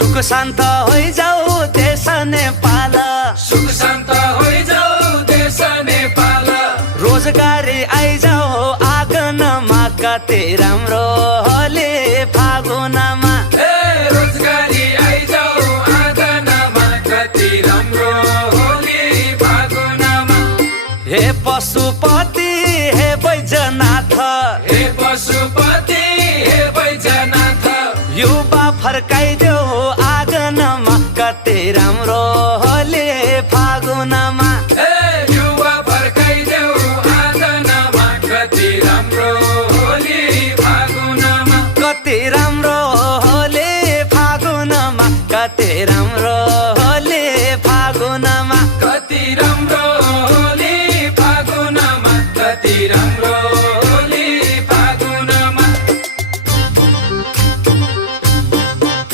सुख शान्त होइजाऊ देश नेपाल, सुख शान्त होइजाऊ देश नेपाल। रोजगारी आइजाऊ आँगनमा कति राम्रो होली फागुनमा। रोजगारी आइजाऊ आँगनमा कति राम्रो होली फागुनमा। हे पशुपति हे बैजनाथ, हे पशुपति हे बैजनाथ, युवा फर्काइदेऊ आँगनमा कति राम्रो होली फागुनमा। युवा फर्काइदेऊ आँगनमा कति राम्रो होली फागुनमा। कति राम्रो होली फागुनमा, कति राम्रो होली फागुनमा। कति राम्रो